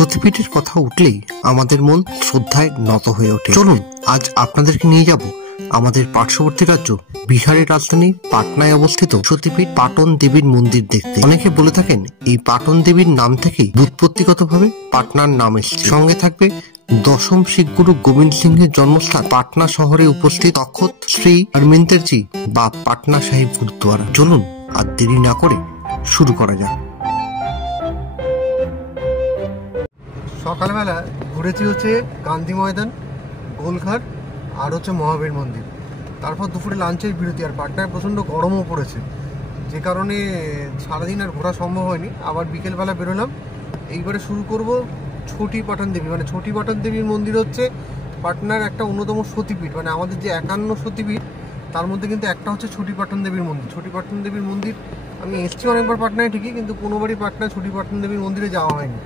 সতীপীঠের কথা উঠলেই আমাদের মন শ্রদ্ধায় নত হয়ে ওঠে। চলুন আজ আপনাদেরকে নিয়ে যাব আমাদের পার্শ্ববর্তী রাজ্য বিহারের রাজধানী পাটনায় অবস্থিত সতীপীঠ পাটন দেবীর মন্দির দেখতে। অনেকে বলে থাকেন এই পাটন দেবীর নাম থেকেই ব্যুৎপত্তিগতভাবে পাটনার নাম এসেছে। সঙ্গে থাকবে দশম শিখ গুরু গোবিন্দ সিংহের জন্মস্থান পাটনা শহরে উপস্থিত তখত শ্রী হরমিন্দেরজি বা পাটনা সাহিব গুরুদ্বারা। চলুন আর দেরি না করে শুরু করা যাক। সকালবেলা ঘুরেছি হচ্ছে গান্ধী ময়দান, গোলঘাট আর হচ্ছে মহাবীর মন্দির। তারপর দুপুরে লাঞ্চের বিরতি। আর পাটনায় প্রচণ্ড গরমও পড়েছে, যে কারণে সারাদিন আর ঘোরা সম্ভব হয়নি। আবার বিকেলবেলা বেরোলাম। এইবারে শুরু করব ছোটি পাটন দেবী। মানে ছোটি পাটন দেবীর মন্দির হচ্ছে পাটনার একটা অন্যতম সতীপীঠ। মানে আমাদের যে 51 সতীপীঠ তার মধ্যে কিন্তু একটা হচ্ছে ছোটি পাটন দেবীর মন্দির। ছোটি পাটন দেবীর মন্দির আমি এসেছি অনেকবার পাটনায় ঠিকই, কিন্তু কোনোবারই পাটনায় ছোটি পাটন দেবীর মন্দিরে যাওয়া হয়নি।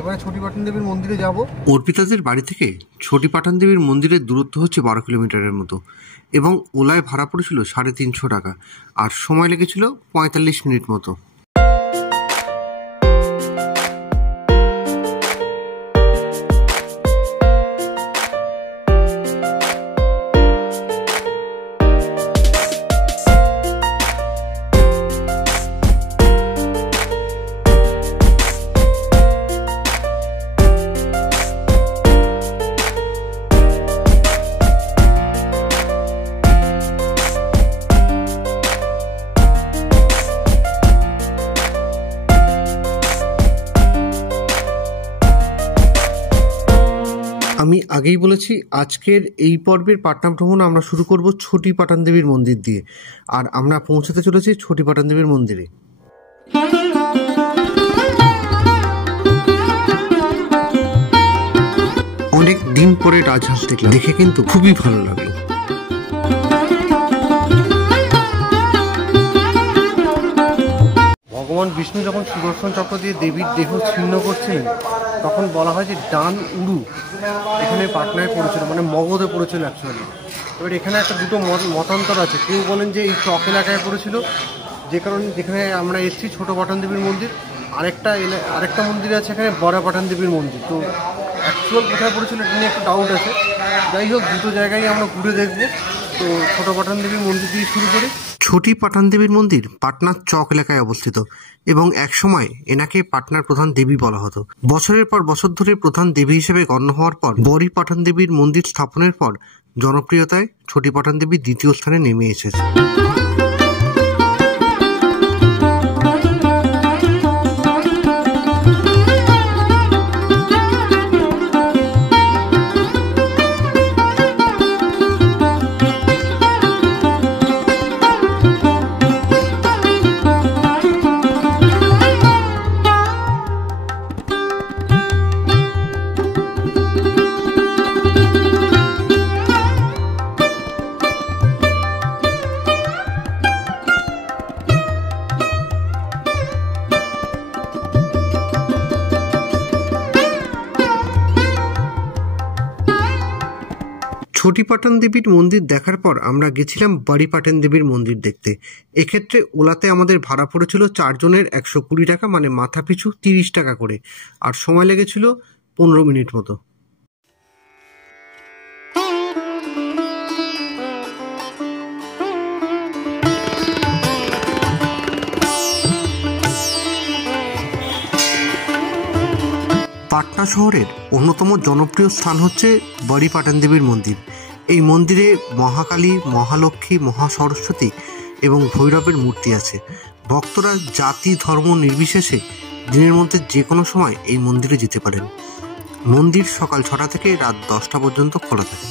এবারে ছোটি পাটন দেবীর মন্দিরে যাব। অর্পিতাদের বাড়ি থেকে ছোটি পাটন দেবীর মন্দিরের দূরত্ব হচ্ছে 12 কিলোমিটারের মতো এবং ওলায় ভাড়া পড়েছিল 350 টাকা আর সময় লেগেছিল 45 মিনিট মতো। আমি আগেই বলেছি আজকের এই পর্বের পাটনা ভ্রমণ আমরা শুরু করব ছোটি পাটন দেবীর মন্দির দিয়ে। আর আমরা পৌঁছতে চলেছি ছোটি পাটন দেবীর মন্দিরে। অনেক দিন পরে রাজহাঁস দেখলাম, দেখে কিন্তু খুবই ভালো লাগলো। ভগবান বিষ্ণু যখন সুদর্শন চক্র দিয়ে দেবীর দেহ ছিন্ন করছিলেন তখন বলা হয় যে ডান উরু এখানে পাটনায় পড়েছিল, মানে মগধে পড়েছিল অ্যাকচুয়ালি। এবার এখানে একটা দুটো মতান্তর আছে। কেউ বলেন যে এই চক এলাকায় পড়েছিল, যে কারণে যেখানে আমরা এসেছি ছোটো পাটন দেবীর মন্দির। আরেকটা মন্দির আছে এখানে বড় পাটন দেবীর মন্দির। তো অ্যাকচুয়াল কোথায় পড়েছিল এটা নিয়ে একটা ডাউট আছে। যাই হোক, দুটো জায়গায় আমরা ঘুরে দেখবো। তো ছোটো পাটন দেবীর মন্দির দিয়ে শুরু করি। ছোটি পাটন দেবীর মন্দির পাটনার চক এলাকায় অবস্থিত এবং একসময় এনাকে পাটনার প্রধান দেবী বলা হতো। বছরের পর বছর ধরে প্রধান দেবী হিসেবে গণ্য হওয়ার পর বড়ি পাটন দেবীর মন্দির স্থাপনের পর জনপ্রিয়তায় ছোটি পাটন দেবী দ্বিতীয় স্থানে নেমে এসেছে। ছোটি পাটন দেবীর মন্দির দেখার পর আমরা গেছিলাম বড়ি পাটন দেবীর মন্দির দেখতে। এক্ষেত্রে ওলাতে আমাদের ভাড়া পড়েছিল 4 জনের 120 টাকা, মানে মাথা পিছু 30 টাকা করে, আর সময় লেগেছিল 15 মিনিট মতো। পাটনা শহরের অন্যতম জনপ্রিয় স্থান হচ্ছে বড়ি পাটন দেবীর মন্দির। এই মন্দিরে মহাকালী, মহালক্ষ্মী, মহাসরস্বতী এবং ভৈরবের মূর্তি আছে। ভক্তরা জাতি ধর্ম নির্বিশেষে দিনের মধ্যে যে কোনো সময় এই মন্দিরে যেতে পারেন। মন্দির সকাল 6টা থেকে রাত 10টা পর্যন্ত খোলা থাকে।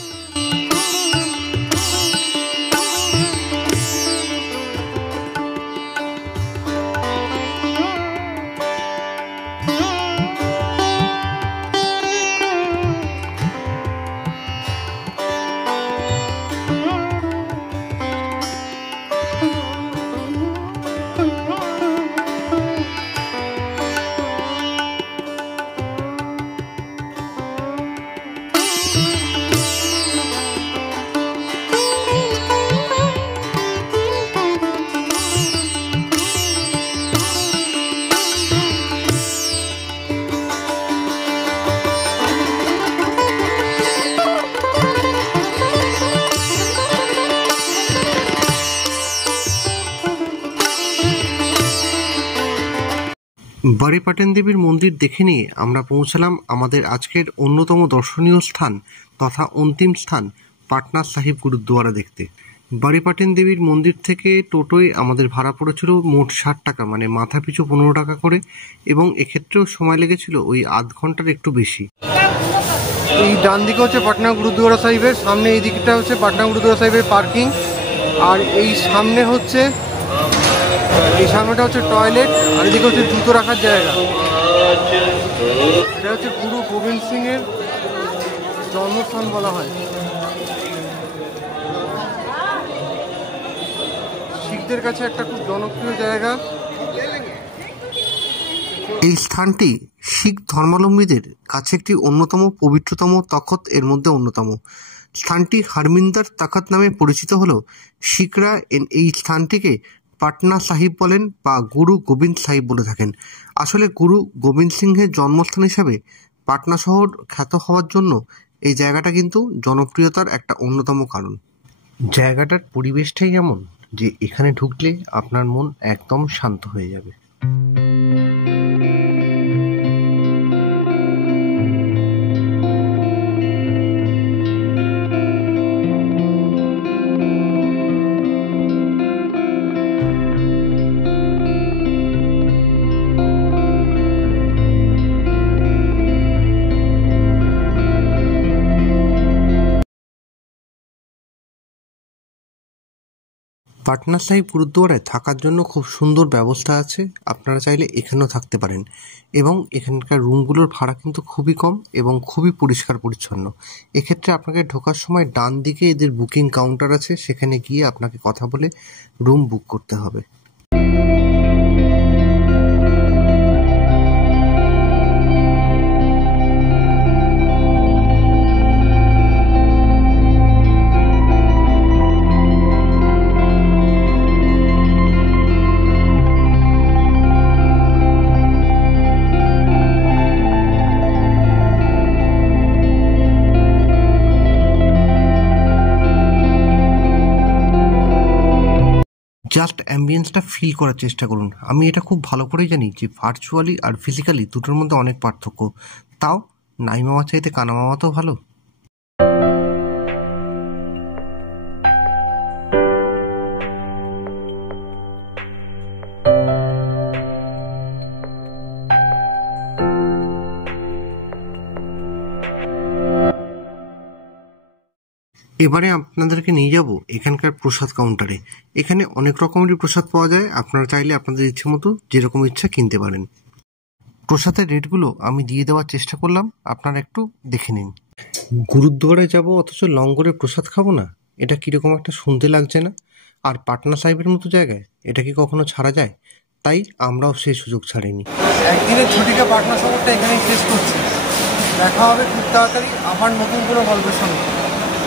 বাড়িপাটেন দেবীর মন্দির দেখে নিয়ে আমরা পৌঁছালাম আমাদের আজকের অন্যতম দর্শনীয় স্থান তথা অন্তিম স্থান পাটনা সাহিব গুরুদ্বারা দেখতে। বাড়িপাটেন দেবীর মন্দির থেকে টোটোয় আমাদের ভাড়া পড়েছিল মোট 60 টাকা, মানে মাথা পিছু 15 টাকা করে, এবং এক্ষেত্রেও সময় লেগেছিল ওই আধ ঘন্টার একটু বেশি। এই ডান দিকে হচ্ছে পাটনা গুরুদ্বারা সাহিবের সামনে, এই দিকটা হচ্ছে পাটনা গুরুদ্বারা সাহিবের পার্কিং, আর এই সামনেটা হচ্ছে টয়লেট, আর এদিকে হচ্ছে জুতো রাখার জায়গা। এটা হচ্ছে গুরু গোবিন্দ সিং এর জন্মস্থান বলা হয়। শিখদের কাছে একটা খুব জনপ্রিয় জায়গা। এই স্থানটি শিখ ধর্মাবলম্বীদের কাছে একটি অন্যতম পবিত্রতম তখত এর মধ্যে অন্যতম। স্থানটি হারমিন্দার তখত নামে পরিচিত হলেও শিখরা এই স্থানটিকে পাটনা সাহিব বলেন বা গুরু গোবিন্দ সাহিব বলে থাকেন। আসলে গুরু গোবিন্দ সিংহের জন্মস্থান হিসাবে পাটনা শহর খ্যাত হওয়ার জন্য এই জায়গাটা কিন্তু জনপ্রিয়তার একটা অন্যতম কারণ। জায়গাটার পরিবেশটাই এমন যে এখানে ঢুকলে আপনার মন একদম শান্ত হয়ে যাবে। পাটনা সাহিব গুরুদ্বারায় থাকার জন্য খুব সুন্দর ব্যবস্থা আছে, আপনারা চাইলে এখানেও থাকতে পারেন, এবং এখানকার রুমগুলোর ভাড়া কিন্তু খুবই কম এবং খুবই পরিষ্কার পরিচ্ছন্ন। এক্ষেত্রে আপনাকে ঢোকার সময় ডান দিকে এদের বুকিং কাউন্টার আছে, সেখানে গিয়ে আপনাকে কথা বলে রুম বুক করতে হবে। জাস্ট অ্যাম্বিয়েন্সটা ফিল করার চেষ্টা করুন। আমি এটা খুব ভালো করেই জানি যে ভার্চুয়ালি আর ফিজিক্যালি দুটোর মধ্যে অনেক পার্থক্য, তাও নাই মামা চাইতে কানা মামা তো ভালো। এবারে আপনাদেরকে নিয়ে যাব এখানকার প্রসাদ কাউন্টারে। এখানে অনেক রকমেরই প্রসাদ পাওয়া যায়, আপনারা চাইলে আপনাদের ইচ্ছে মতো যেরকম ইচ্ছা কিনতে পারেন। প্রসাদের রেটগুলো আমি দিয়ে দেওয়ার চেষ্টা করলাম, আপনারা একটু দেখে নিন। গুরুদ্বারায় যাব অথচ লঙ্গরে প্রসাদ খাবো না, এটা কীরকম একটা শুনতে লাগছে না? আর পাটনা সাহিবের মতো জায়গায় এটা কি কখনো ছাড়া যায়? তাই আমরাও সেই সুযোগ ছাড়িনি। একদিনের ছুটিটা পাটনা শহরটা এখানেই শেষ করছি। দেখা হবে খুব তাড়াতাড়ি আবার নতুন কোনো গল্পের সঙ্গে।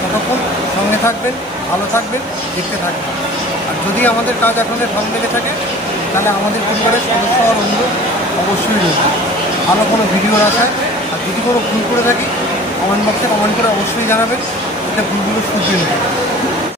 ততক্ষণ সঙ্গে থাকবেন, ভালো থাকবেন, দেখতে থাকবেন। আর যদি আমাদের কাজ আপনাদের ভালো লেগে থাকে তাহলে আমাদের পরিবারের সদস্য হওয়ার অনুরোধ অবশ্যই রয়েছে ভালো কোনো ভিডিওর আশায়। আর যদি কোনো ভুল করে থাকি কমেন্ট বক্সে কমেন্ট করে অবশ্যই জানাবেন, যাতে ভুলগুলো শুধরে নেবেন।